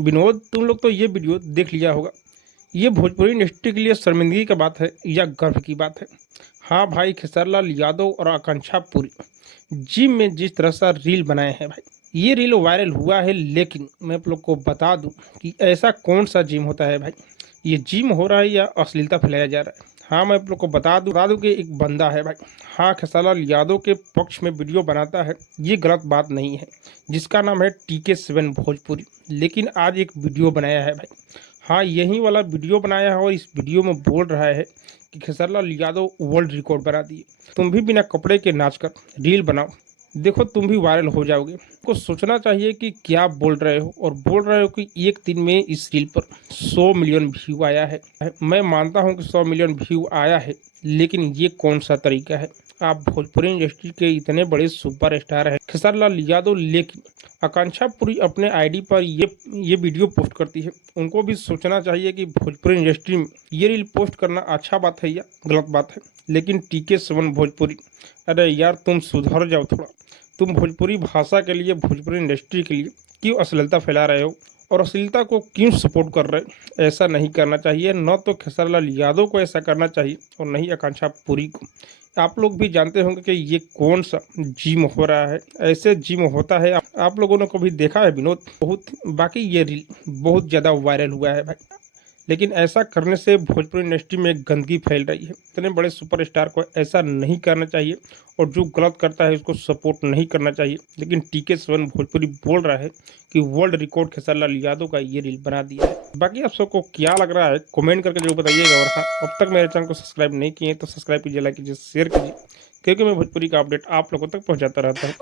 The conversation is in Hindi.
विनोद, तुम लोग तो ये वीडियो देख लिया होगा। ये भोजपुरी इंडस्ट्री के लिए शर्मिंदगी की बात है या गर्व की बात है? हाँ भाई, खेसारीलाल यादव और आकांक्षा पुरी जिम में जिस तरह से रील बनाए हैं भाई, ये रील वायरल हुआ है। लेकिन मैं आप लोग को बता दूं कि ऐसा कौन सा जिम होता है भाई, ये जिम हो रहा है या अश्लीलता फैलाया जा रहा है। हाँ, मैं आप लोग को बता दूं कि एक बंदा है भाई, हाँ, खेसारीलाल यादव के पक्ष में वीडियो बनाता है, ये गलत बात नहीं है, जिसका नाम है TK7 भोजपुरी। लेकिन आज एक वीडियो बनाया है भाई, हाँ, यही वाला वीडियो बनाया है और इस वीडियो में बोल रहा है कि खेसारीलाल यादव वर्ल्ड रिकॉर्ड बना दिए। तुम भी बिना कपड़े के नाच कर रील बनाओ, देखो तुम भी वायरल हो जाओगे। को सोचना चाहिए कि क्या बोल रहे हो, और बोल रहे हो कि एक दिन में इस रील पर 100 मिलियन व्यू आया है। मैं मानता हूं कि 100 मिलियन व्यू आया है, लेकिन ये कौन सा तरीका है? आप भोजपुरी इंडस्ट्री के इतने बड़े सुपरस्टार हैं खेसारीलाल यादव, लेकिन आकांक्षा पुरी अपने आईडी पर ये वीडियो पोस्ट करती है। उनको भी सोचना चाहिए कि भोजपुरी इंडस्ट्री में ये रील पोस्ट करना अच्छा बात है या गलत बात है। लेकिन TK7 भोजपुरी, अरे यार, तुम सुधर जाओ थोड़ा। तुम भोजपुरी भाषा के लिए, भोजपुरी इंडस्ट्री के लिए क्यों अश्लीलता फैला रहे हो और अश्लीलता को क्यों सपोर्ट कर रहे हो? ऐसा नहीं करना चाहिए। न तो खेसारीलाल यादव को ऐसा करना चाहिए और न ही आकांक्षा पुरी को। आप लोग भी जानते होंगे कि ये कौन सा जिम हो रहा है। ऐसे जिम होता है, आप लोगों ने कभी देखा है विनोद? बहुत बाकी ये रील बहुत ज़्यादा वायरल हुआ है भाई, लेकिन ऐसा करने से भोजपुरी इंडस्ट्री में गंदगी फैल रही है। इतने बड़े सुपरस्टार को ऐसा नहीं करना चाहिए, और जो गलत करता है उसको सपोर्ट नहीं करना चाहिए। लेकिन TK7 भोजपुरी बोल रहा है कि वर्ल्ड रिकॉर्ड खेसारीलाल यादव का ये रील बना दिया है। बाकी आप सबको क्या लग रहा है कमेंट करके जरूर बताइएगा। और हाँ, अब तक मेरे चैनल को सब्सक्राइब नहीं किए तो सब्सक्राइब कीजिए, लाइक कीजिए, शेयर कीजिए, क्योंकि मैं भोजपुरी का अपडेट आप लोगों तक पहुँचाता रहता हूँ।